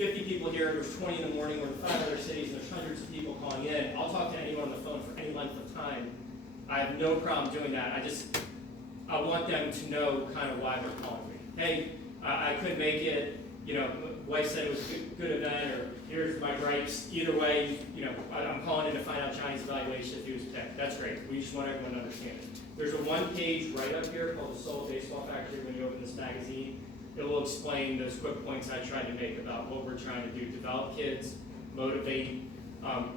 50 people here, there's 20 in the morning, we're in 5 other cities, and there's hundreds of people calling in. I'll talk to anyone on the phone for any length of time. I have no problem doing that. I want them to know kind of why they're calling me. Hey, I couldn't make it, wife said it was a good event, or here's my gripes. Either way, I'm calling in to find out Johnny's evaluation if he was picked. That's great. We just want everyone to understand it. There's a one-page write-up here called The Soul Baseball Factory when you open this magazine. It will explain those quick points I tried to make about what we're trying to do. Develop kids, motivate,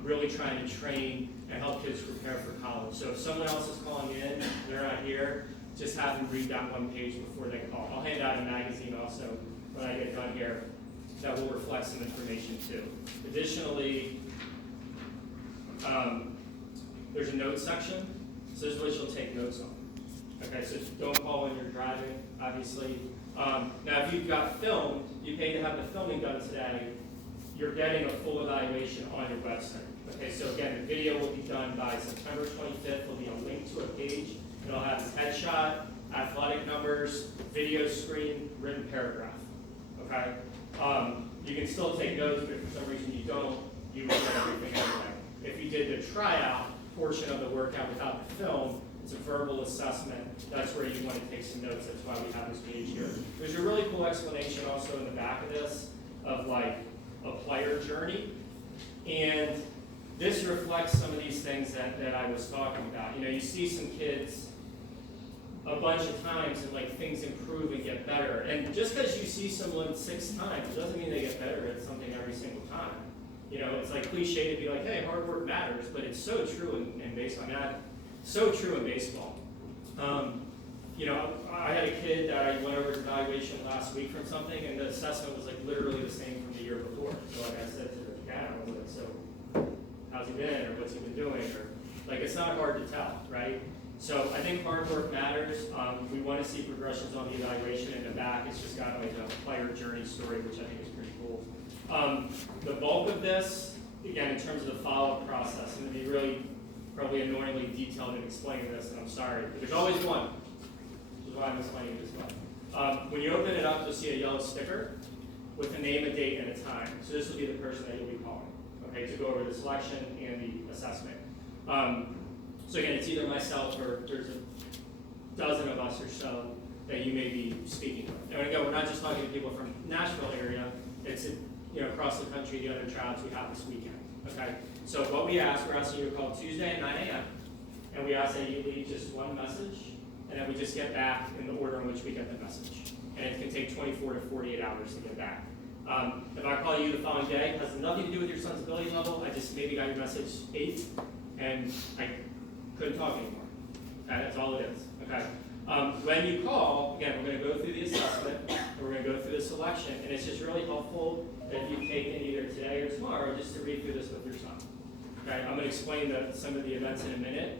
really trying to train and help kids prepare for college. So if someone else is calling in, they're not here, just have them read that one page before they call. I'll hand out a magazine also when I get done here that will reflect some information too. Additionally, there's a notes section. So this is what you'll take notes on. Okay, so don't call when you're driving, obviously. Now if you've got film, you pay to have the filming done today, you're getting a full evaluation on your website. Okay, so again, the video will be done by September 25th. There'll be a link to a page. It'll have headshot, athletic numbers, video screen, written paragraph. Okay? You can still take notes, but if for some reason you don't, you will get everything anyway. If you did the tryout portion of the workout without the film, it's a verbal assessment. That's where you want to take some notes. That's why we have this page here. There's a really cool explanation also in the back of this of like a player journey. And this reflects some of these things that I was talking about. You see some kids a bunch of times and like things improve and get better. And just because you see someone 6 times, it doesn't mean they get better at something every single time. It's like cliche to be like, hey, hard work matters, but it's so true in baseball. So true in baseball. I had a kid that I went over his evaluation last week from something, and the assessment was like literally the same from the year before. So like I said to the dad, I was like, so how's he been, or what's he been doing, or like it's not hard to tell, right? So I think hard work matters. We want to see progressions on the evaluation. In the back, it's just got like a player journey story, which I think is pretty cool. The bulk of this, again, in terms of the follow-up process, I'm going to be really probably annoyingly detailed in explaining this, and I'm sorry. But there's always one, which is why I'm explaining it this way. When you open it up, you'll see a yellow sticker with a name, a date, and a time. So this will be the person that you'll be calling, okay, to go over the selection and the assessment. So again, it's either myself or there's a dozen of us or so that you may be speaking with. And again, we're not just talking to people from Nashville area. It's across the country, the other tryouts we have this weekend. Okay. So what we're asking you to call Tuesday at 9 a.m. and we ask that you leave just one message, and then we just get back in the order in which we get the message. And it can take 24 to 48 hours to get back. If I call you the following day, it has nothing to do with your son's ability level. I just maybe got your message 8, and I couldn't talk anymore. Okay, that's all it is. Okay. When you call, again, we're going to go through the assessment, we're going to go through the selection, and it's just really helpful if you've taken either today or tomorrow just to read through this with your son. Okay, I'm going to explain some of the events in a minute.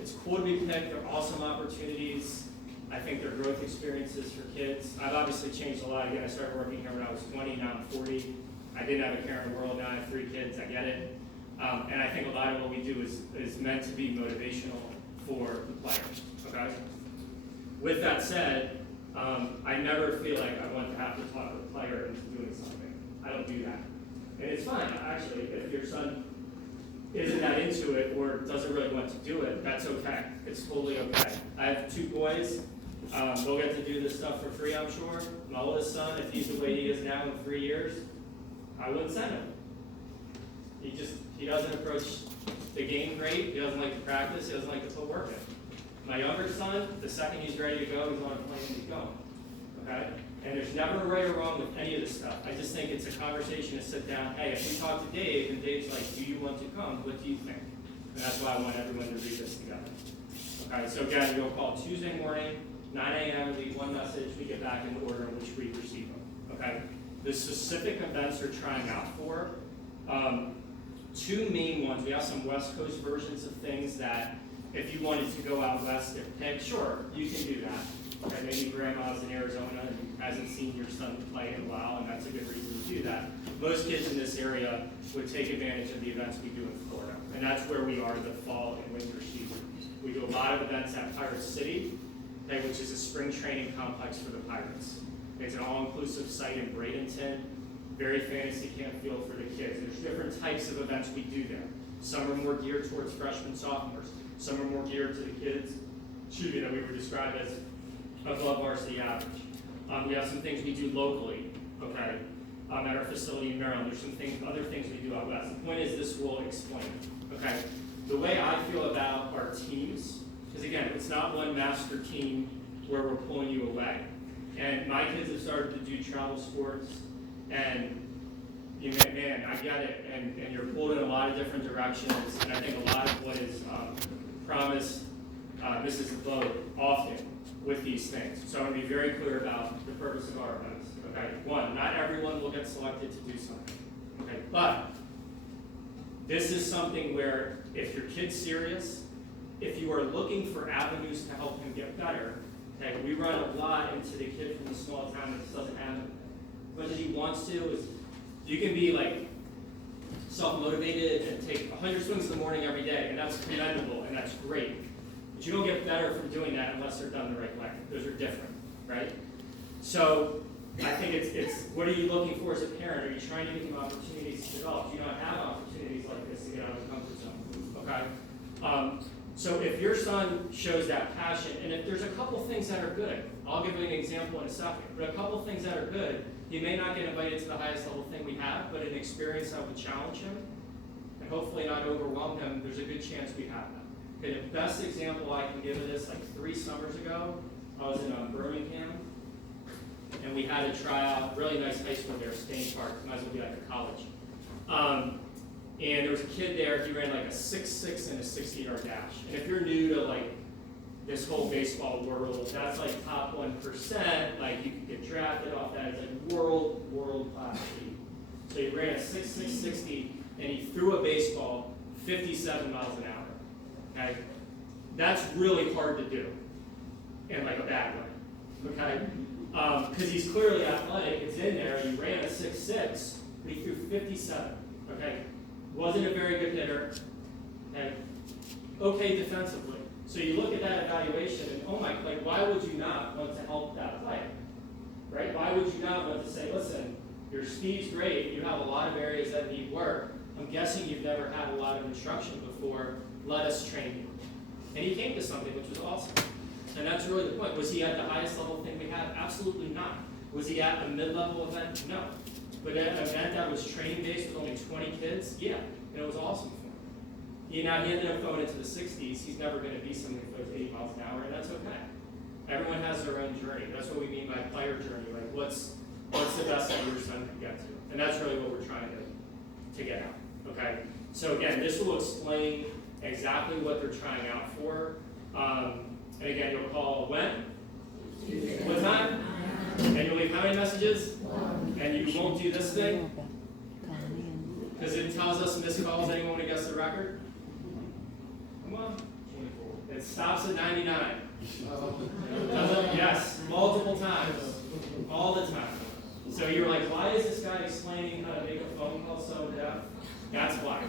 It's cool to be picked. They're awesome opportunities. I think they're growth experiences for kids. I've obviously changed a lot. Again, I started working here when I was 20, now I'm 40. I didn't have a care in the world, now I have 3 kids, I get it. And I think a lot of what we do is meant to be motivational for the players, okay? With that said, I never feel like I want to have to talk a player into doing something. I don't do that. And it's fine, actually, if your son isn't that into it or doesn't really want to do it, that's okay. It's totally okay. I have 2 boys. They'll get to do this stuff for free, I'm sure. My oldest son, if he's the way he is now in 3 years, I wouldn't send him. He doesn't approach the game great. He doesn't like to practice. He doesn't like to put work in. My younger son, the second he's ready to go, he's on a plane and he's going. Okay? And there's never a right or wrong with any of this stuff. I just think it's a conversation to sit down. Hey, if we talk to Dave and Dave's like, do you want to come? What do you think? And that's why I want everyone to read this together. Okay, so again, you'll call Tuesday morning, 9 a.m., leave one message, we get back in the order in which we receive them. Okay? The specific events we're trying out for, 2 main ones. We have some West Coast versions of things that if you wanted to go out west and pick, sure, you can do that. Okay, maybe grandma's in Arizona and hasn't seen your son play in a while, and that's a good reason to do that. Most kids in this area would take advantage of the events we do in Florida, and that's where we are the fall and winter season. We do a lot of events at Pirate City, okay, which is a spring training complex for the Pirates. It's an all-inclusive site in Bradenton. very fantasy camp feel for the kids. There's different types of events we do there. Some are more geared towards freshmen, sophomores. Some are more geared to the kids, that we would describe as above varsity average. We have some things we do locally, okay, at our facility in Maryland. There's some things, other things we do out west. The point is this will explain, okay? The way I feel about our teams is, again, it's not one master team where we're pulling you away. And my kids have started to do travel sports, and man, I get it, and you're pulled in a lot of different directions, and I think a lot of what is promised misses the boat often with these things. So I want to be very clear about the purpose of our events. Okay, one, not everyone will get selected to do something. Okay, but this is something where if your kid's serious, if you are looking for avenues to help him get better, okay, we run a lot into the kid from the small town that just doesn't have it. As much as he wants to, is you can be like self-motivated and take 100 swings in the morning every day, and that's commendable and that's great. But you don't get better from doing that unless they're done the right way. Those are different, right? So I think it's what are you looking for as a parent? Are you trying to give them opportunities to develop? Do you not have opportunities like this to get out of the comfort zone? Okay. So if your son shows that passion, and if there's a couple things that are good, I'll give you an example in a second, but a couple things that are good, he may not get invited to the highest level thing we have, but an experience that would challenge him and hopefully not overwhelm him, there's a good chance we have that. Okay, the best example I can give of this, like 3 summers ago, I was in Birmingham, and we had a tryout, really nice high school there, Stain Park, might as well be like a college. And there was a kid there, he ran like a 6.6 and a 60-yard dash. And if you're new to like this whole baseball world, that's like top 1%, like you could get drafted off that. It's like world class speed. So he ran a 6.6 60 and he threw a baseball 57 miles an hour. Okay? That's really hard to do in like a bad way. Okay? Because he's clearly athletic, it's in there, he ran a 6.6, but he threw 57. Okay? Wasn't a very good hitter. Okay defensively. So you look at that evaluation and oh my, like why would you not want to help that player? Right? Why would you not want to say, listen, your speed's great, you have a lot of areas that need work. I'm guessing you've never had a lot of instruction before, let us train you. And he came to something which was awesome. And that's really the point. Was he at the highest level thing we had? Absolutely not. Was he at a mid-level event? No. But at an event that was training based with only 20 kids, yeah, and it was awesome for him. He ended up going into the 60s. He's never going to be something that goes 80 miles an hour, and that's okay. Everyone has their own journey. That's what we mean by player journey. Like, what's the best that your son can get to? And that's really what we're trying to get out. Okay. So again, this will explain exactly what they're trying out for. And again, you'll call when? What time? And you'll leave how many messages? And you won't do this thing? Because it tells us missed calls. Anyone want to guess the record? Come on. It stops at 99. Yes, multiple times. All the time. So you're like, why is this guy explaining how to make a phone call so in depth? That's why.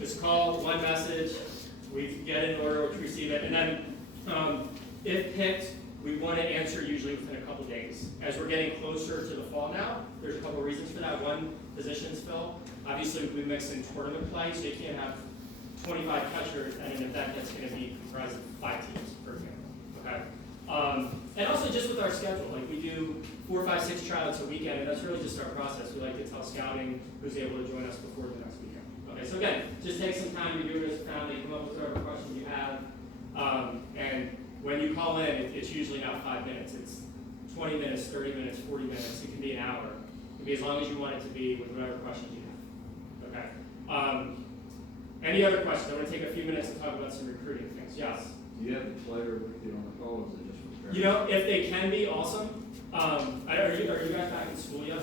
Just call one message. We get it in order to receive it. And then if picked, we want to answer usually within a couple days. As we're getting closer to the fall now, there's a couple reasons for that. One, positions fill. Obviously, we mix in tournament play, so you can't have 25 catchers at an event that's going to be comprised of 5 teams, for example. Okay. And also just with our schedule, like we do 4, 5, 6 tryouts a weekend, and that's really just our process. We like to tell scouting who's able to join us before the next weekend. Okay, so again, just take some time to do it as a family, come up with whatever questions you have, and when you call in, it's usually not 5 minutes. It's 20 minutes, 30 minutes, 40 minutes. It can be an hour. It can be as long as you want it to be with whatever questions you have. Okay. Any other questions? I want to take a few minutes to talk about some recruiting things. Yes? Do you have the player with you on the call, or is it just for parents? You know, if they can be, awesome. Are you guys back in school yet?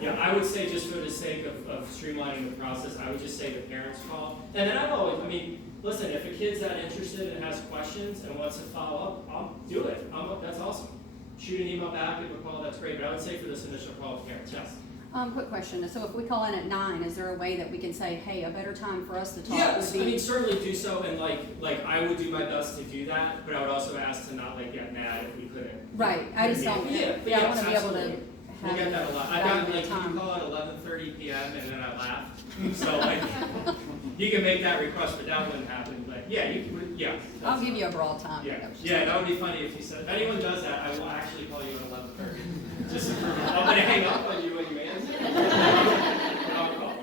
Yeah, I would say just for the sake of streamlining the process, I would just say the parents call. And then listen, if a kid's that interested and has questions and wants to follow up, I'll do it. That's awesome. Shoot an email back, give a call, that's great. But I would say for this initial call with parents, yes. Quick question. So if we call in at 9, is there a way that we can say, hey, a better time for us to talk Yes, would be? certainly do so, and like I would do my best to do that, but I would also ask to not get mad if we couldn't. Right. I just don't. Yeah, I want to be able to We'll get that a lot. I've gotten, like, if you call at 11 7:30 p.m. and then I laughed. So like, you can make that request, but that wouldn't happen. But yeah, yeah. I'll give you a broad time. Yeah, yeah, that would be funny if you said, if anyone does that, I will actually call you at 11:30. Just to prove it. I'm gonna hang up on you when you answer. I'll call.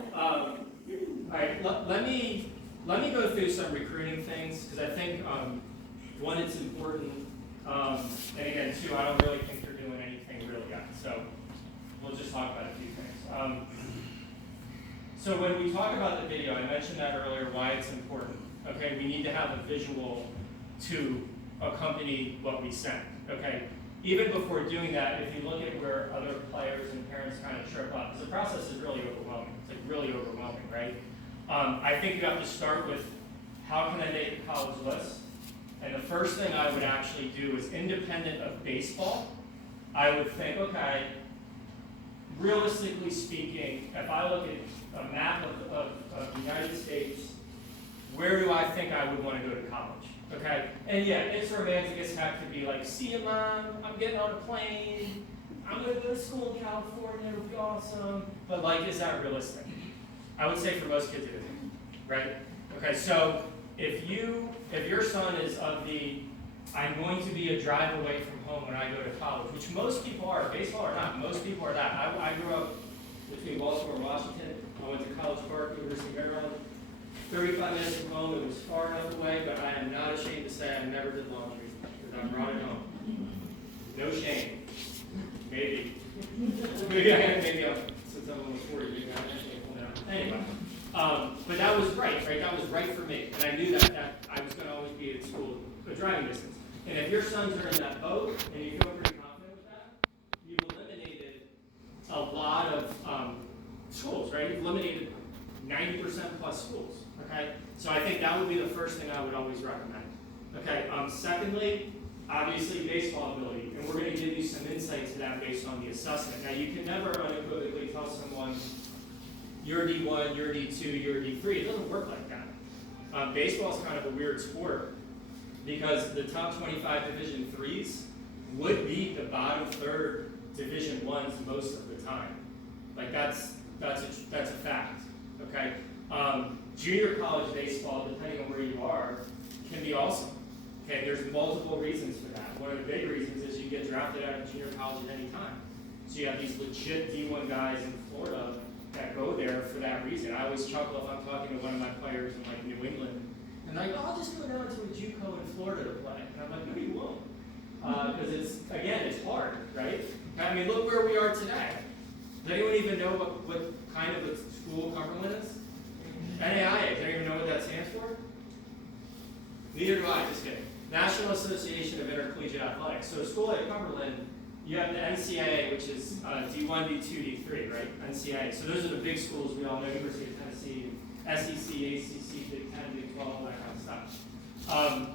All right, let me go through some recruiting things, because I think, one, it's important, and again, two, I don't really think they're doing anything real yet, so we'll just talk about a few things. So when we talk about the video, I mentioned that earlier, why it's important. Okay, we need to have a visual to accompany what we send. Okay, even before doing that, if you look at where other players and parents kind of trip up, because the process is really overwhelming. It's like really overwhelming, right? I think you have to start with how can I make a college list? And the first thing I would actually do is, independent of baseball, I would think, okay, realistically speaking, if I look at a map of the United States, where do I think I would want to go to college? Okay, and yeah, it's romantic as heck to be like, see you, Mom, I'm getting on a plane, I'm going to go to school in California, it'll be awesome. But like, is that realistic? I would say for most kids it isn't, right? Okay, so if your son is of the, I'm going to be a drive away from home when I go to college, which most people are, baseball or not, most people are that. I grew up between Baltimore and Washington. I went to College Park, University of Maryland. 35 minutes from home, it was far enough away, but I am not ashamed to say I never did laundry, because I brought it home. No shame. Maybe. Maybe since I'm almost 40, maybe I actually pull it out. Anyway, but that was right? That was right for me, and I knew that I was going to always be at school a driving distance. And if your sons are in that boat, and you feel pretty confident with that, you've eliminated a lot of schools, right? You've eliminated 90% plus schools. Okay, so I think that would be the first thing I would always recommend. Okay, secondly, obviously baseball ability, and we're going to give you some insight to that based on the assessment. Now, you can never unequivocally tell someone, you're D1, you're D2, you're D3. It doesn't work like that. Baseball is kind of a weird sport, because the top 25 Division IIIs would beat the bottom third Division I's most of the time. Like that's a fact. Okay. Junior college baseball, depending on where you are, can be awesome. Okay, there's multiple reasons for that. One of the big reasons is you get drafted out of junior college at any time. So you have these legit D1 guys in Florida that go there for that reason. I always chuckle if I'm talking to one of my players in like New England, and like, oh, I'll just go down to a JUCO in Florida to play. And I'm like, no, you won't, because it's hard, right? I mean, look where we are today. Does anyone even know what kind of a school Cumberland is? NAIA, do you even know what that stands for? Neither do I, just kidding. National Association of Intercollegiate Athletics. So a school like Cumberland, you have the NCAA, which is D1, D2, D3, right? NCAA. So those are the big schools we all know, University of Tennessee, SEC, ACC, Big 10, Big 12, all that kind of stuff.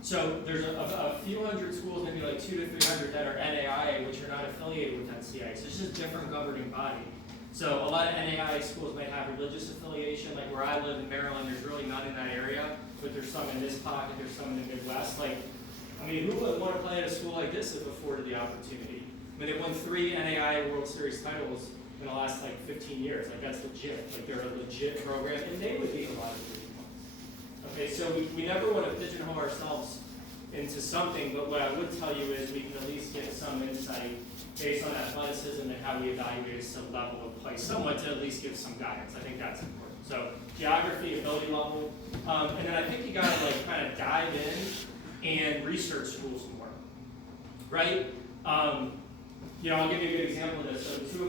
So there's a few hundred schools, maybe like 200 to 300 that are NAIA, which are not affiliated with NCAA. So it's just a different governing body. So a lot of NAIA schools might have religious affiliation, like where I live in Maryland, there's really none in that area, but there's some in this pocket, there's some in the Midwest. Like, I mean, who would want to play at a school like this if afforded the opportunity? I mean, they won 3 NAIA World Series titles in the last like 15 years. Like, that's legit. Like, they're a legit program, and they would be a lot of Division I. Okay, so we never want to pigeonhole ourselves into something, but what I would tell you is we can at least get some insight based on athleticism and how we evaluate some level of play, somewhat to at least give some guidance. I think that's important. So geography, ability level, and then I think you gotta like kind of dive in and research schools more, right? You know, I'll give you a good example of this. So two of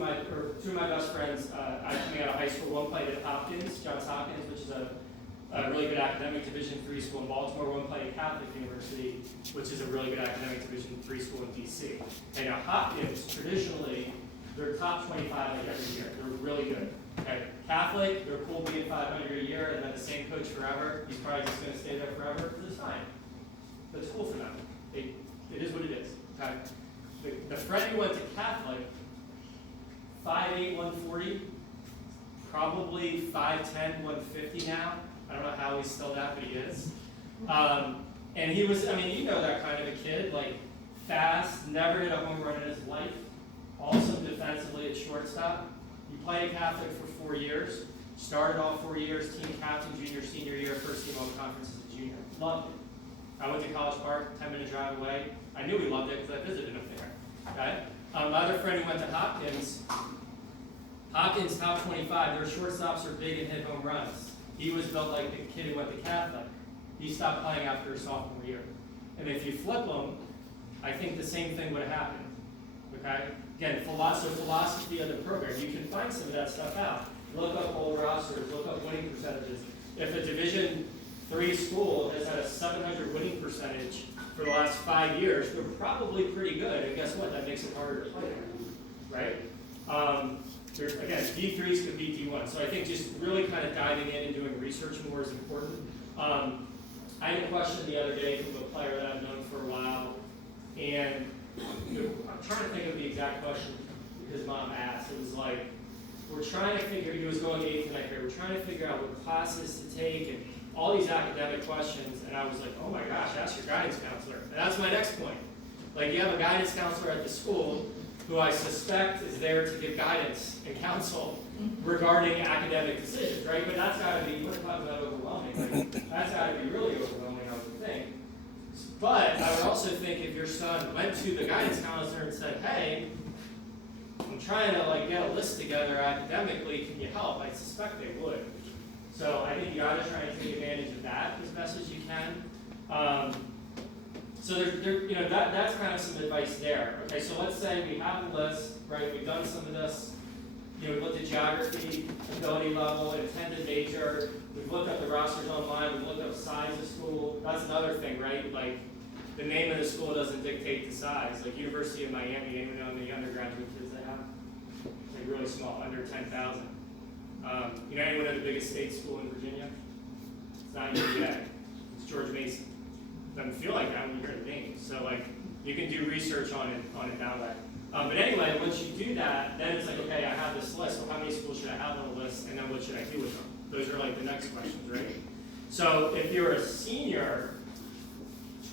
my best friends, I coming out of high school, one played at Hopkins, Johns Hopkins, which is a really good academic Division III school in Baltimore. One played at Catholic University, which is a really good academic Division III school in DC. And now Hopkins, traditionally, they're top 25 like every year. They're really good. Okay, Catholic, they're cool being 500 a year, and then the same coach forever. He's probably just going to stay there forever, because it's fine. That's cool for them. It is what it is. Okay. The friend who went to Catholic, 5'8", 140, probably 5'10", 150 now. I don't know how he's still that, but he is. And he was, I mean, you know that kind of a kid, like fast, never hit a home run in his life, awesome defensively at shortstop. You played Catholic for 4 years, started all 4 years, team captain, junior, senior year, first team all conference as a junior. Loved it. I went to College Park, 10-minute drive away. I knew he loved it because I visited him there. Okay? My other friend who went to Hopkins, top 25, their shortstops are big and hit home runs. He was built like the kid who went to Catholic. He stopped playing after his sophomore year. And if you flip them, I think the same thing would have happened. Okay? Again, philosophy of the program. You can find some of that stuff out. Look up old rosters, look up winning percentages. If a Division III school has had a 700 winning percentage for the last 5 years, they're probably pretty good. And guess what? That makes it harder to play there, right? Again, D3s could beat D1. So I think just really kind of diving in and doing research more is important. I had a question the other day from a player that I've known for a while, and I'm trying to think of the exact question his mom asked. It was like, we're trying to figure, he was going 8th and 9th grade, we're trying to figure out what classes to take and all these academic questions, and I was like, oh my gosh, ask your guidance counselor. And that's my next point. Like, you have a guidance counselor at the school who I suspect is there to give guidance and counsel regarding academic decisions, right? But that's got to be, we're talking about overwhelming, like, that's got to be really overwhelming, I would think. But I would also think if your son went to the guidance counselor and said, hey, I'm trying to like get a list together academically, can you help? I suspect they would. So I think you got to try and take advantage of that as best as you can. So that's kind of some advice there. Okay, so let's say we have a list, right? We've done some of this. We looked at geography, ability level, intended major. We've looked up the rosters online. We've looked up size of school. That's another thing, right? Like, the name of the school doesn't dictate the size. Like University of Miami, anyone know how many undergraduate kids they have? Like really small, under 10,000. Anyone know the biggest state school in Virginia? It's not UVA. It's George Mason. Doesn't feel like that when you hear the name. So like, you can do research on it that way. But anyway, once you do that, then it's like, okay, I have this list. Well, how many schools should I have on the list? And then what should I do with them? Those are like the next questions, right? So if you're a senior,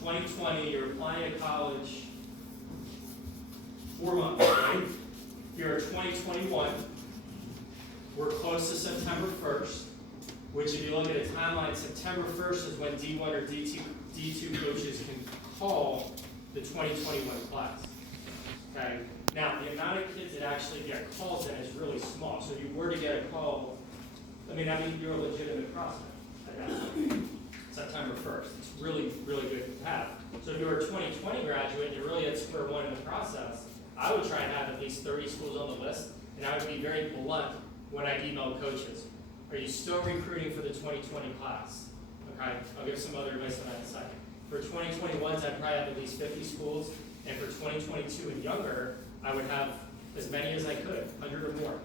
2020, you're applying to college 4 months, right? If you're 2021, we're close to September 1st, which if you look at a timeline, September 1st is when D1 or D2 coaches can call the 2021 class. Okay. Now, the amount of kids that actually get calls in is really small. So if you were to get a call, I mean you're a legitimate prospect at that point. September 1st. It's really, really good to have. So if you're a 2020 graduate and you're really at square one in the process, I would try and have at least 30 schools on the list, and I would be very blunt when I email coaches. Are you still recruiting for the 2020 class? Okay, I'll give some other advice on that in a second. For 2021s, I'd probably have at least 50 schools. And for 2022 and younger, I would have as many as I could, 100 or more.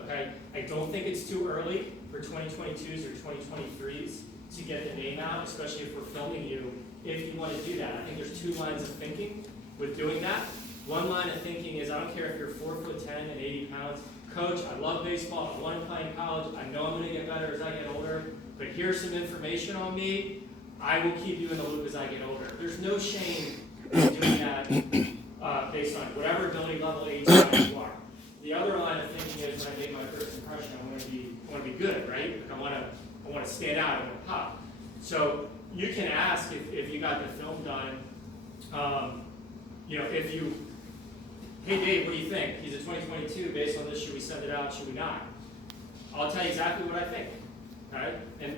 Okay? I don't think it's too early for 2022s or 2023s to get the name out, especially if we're filming you, if you want to do that. I think there's 2 lines of thinking with doing that. One line of thinking is, I don't care if you're 4'10" and 80 pounds. Coach, I love baseball. I want to play in college. I know I'm going to get better as I get older. But here's some information on me. I will keep you in the loop as I get older. There's no shame doing that based on whatever ability level, age you are. The other line of thinking is when I make my first impression, I want to be good, right? Like I want to stand out, I want to pop. So you can ask if you got the film done, if you, hey Dave, what do you think? He's a 2022, based on this, should we send it out, should we not? I'll tell you exactly what I think. Right? And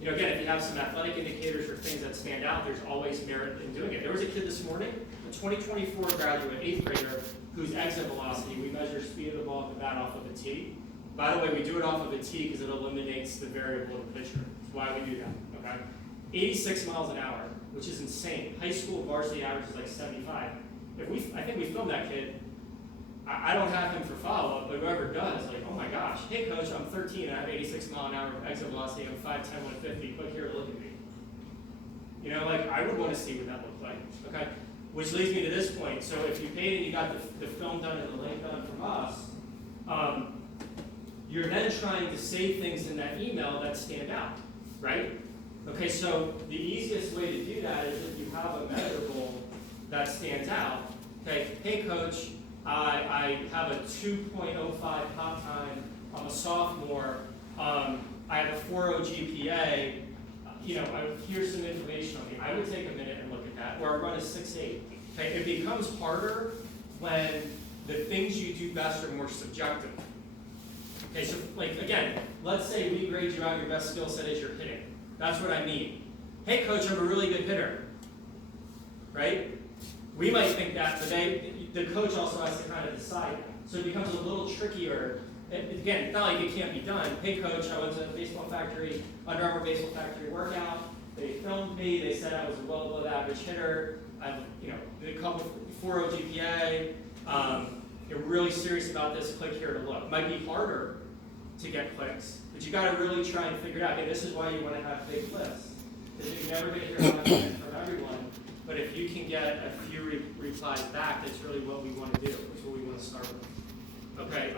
again, if you have some athletic indicators or things that stand out, there's always merit in doing it. There was a kid this morning, a 2024 graduate, 8th grader, whose exit velocity, we measure speed of the ball at the bat off of a tee. By the way, we do it off of a tee because it eliminates the variable of the pitcher. That's why we do that. Okay? 86 miles an hour, which is insane. High school varsity average is like 75. I think we filmed that kid. I don't have him for follow-up, but whoever does, like, oh my gosh, hey coach, I'm 13, I have 86 mile an hour exit velocity, I'm 5'10", 150, click here to look at me. I would want to see what that looked like, okay? Which leads me to this point. So if you paid and you got the film done and the link done from us, you're then trying to save things in that email that stand out, right? Okay, so the easiest way to do that is if you have a measurable that stands out. Okay, hey coach, I have a 2.05 pop time have a 4.0 GPA, here's some information on me. I would take a minute and look at that, or I run a 6.8. Okay, it becomes harder when the things you do best are more subjective. Okay, so like again, let's say we grade you out, your best skill set is your hitting. That's what I mean. Hey coach, I'm a really good hitter. Right? We might think that, but the coach also has to kind of decide. So it becomes a little trickier. Again, it's not like it can't be done. Hey coach, I went to the baseball factory, Under Armour baseball factory workout. They filmed me. They said I was a well above average hitter. I've did a couple 4.0 GPA. You're really serious about this. Click here to look. Might be harder to get clicks, but you got to really try and figure it out. Okay, this is why you want to have big lists, because you're never going to hear about it from everyone. But if you can get a few replies back, that's really what we want to do. That's what we want to start with. Okay.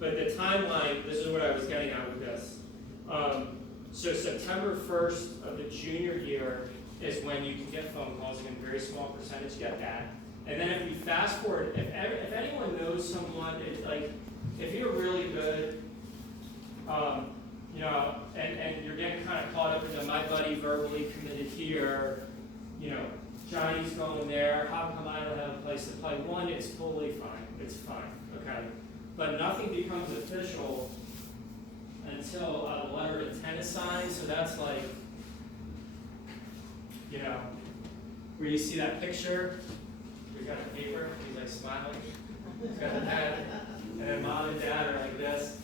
But the timeline, this is what I was getting at with this. So September 1st of the junior year is when you can get phone calls. Again, very small percentage get that. And then if you fast forward, if anyone knows someone, if you're really good, and you're getting kind of caught up in my buddy verbally committed here, Johnny's going there, how come I don't have a place to play? One, it's totally fine. It's fine, okay? But nothing becomes official until a letter of intent is signed, so that's like, where you see that picture, he's got a paper, he's like smiling, he's got a pen, and then mom and dad are like this,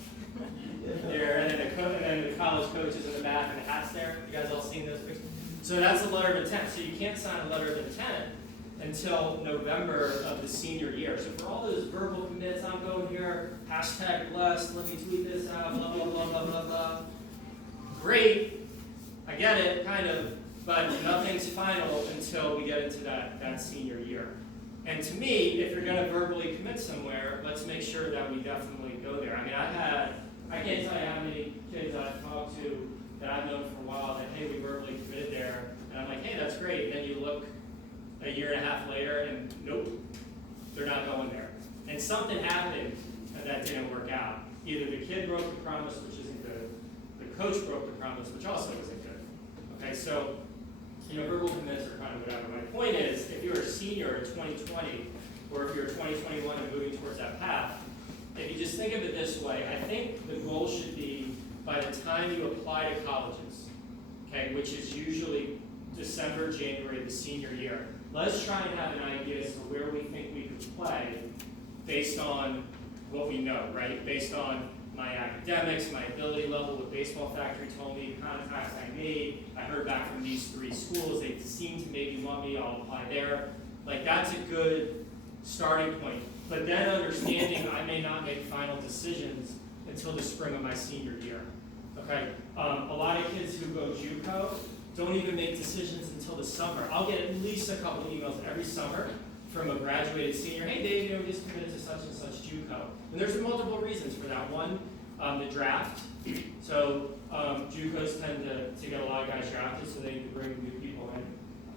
there, and then the college coach is in the back and the hat's there. You guys all seen those pictures? So that's a letter of intent. So you can't sign a letter of intent until November of the senior year. So for all those verbal commits, I'm going here, hashtag blessed, let me tweet this out, blah, blah, blah, blah, blah, blah. Great, I get it, kind of, but nothing's final until we get into that senior year. And to me, if you're going to verbally commit somewhere, let's make sure that we definitely go there. I mean, I can't tell you how many kids I've talked to that I've known for a while that, hey, we verbally committed there, and I'm like, hey, that's great. And then you look a year and a half later, and nope, they're not going there. And something happened that didn't work out. Either the kid broke the promise, which isn't good, the coach broke the promise, which also isn't good. Okay, so verbal commits are kind of whatever. My point is, if you're a senior in 2020, or if you're 2021 and moving towards that path, if you just think of it this way, I think the goal should be by the time you apply to colleges, okay, which is usually December, January, the senior year, let's try and have an idea as to where we think we could play based on what we know, right? Based on my academics, my ability level, what Baseball Factory told me, contacts I made. I heard back from these 3 schools. They seem to maybe want me, I'll apply there. Like, that's a good starting point. But then understanding I may not make final decisions until the spring of my senior year. Okay? A lot of kids who go JUCO don't even make decisions until the summer. I'll get at least a couple emails every summer from a graduated senior. Hey, Dave, we just committed to such and such JUCO. And there's multiple reasons for that. One, the draft. So JUCOs tend to get a lot of guys drafted so they can bring new people in,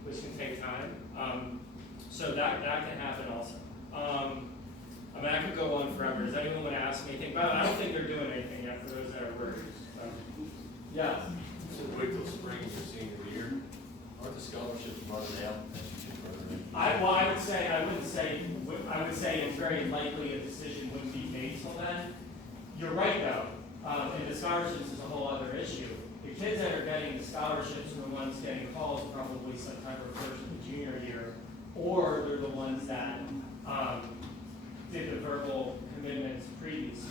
which can take time. So that can happen also. I mean, I could go on forever. Does anyone want to ask me anything? But I don't think they're doing anything yet for those that are workers. Yeah. So wait till spring of your senior year. Aren't the scholarships running out as you get further in? I would say it's very likely a decision wouldn't be made till then. You're right though, and the scholarships is a whole other issue. The kids that are getting the scholarships are the ones getting calls probably September 1st of the junior year, or they're the ones that did the verbal commitments previously.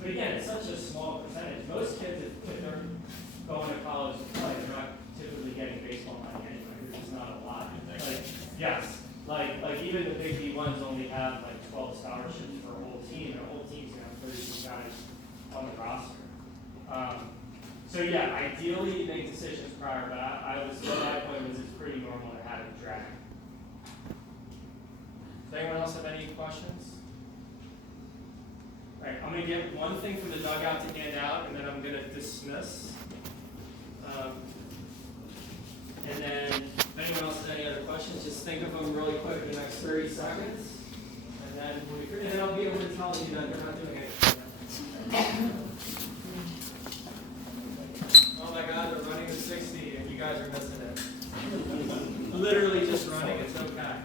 But again, it's such a small percentage. Most kids, if they're going to college to play, they're not typically getting baseball money anyway. There's just not a lot. Like, yes, like even the big D1s only have like 12 scholarships for a whole team, and a whole team's gonna have 32 guys on the roster. So yeah, ideally you make decisions prior, but my point was it's pretty normal to have it drag. Does anyone else have any questions? All right, I'm going to get one thing from the dugout to hand out, and then I'm going to dismiss. And then, if anyone else has any other questions, just think of them really quick in the next 30 seconds. And then I'll be able to tell you that they're not doing anything. 60 and you guys are missing it. Literally just running, it's okay.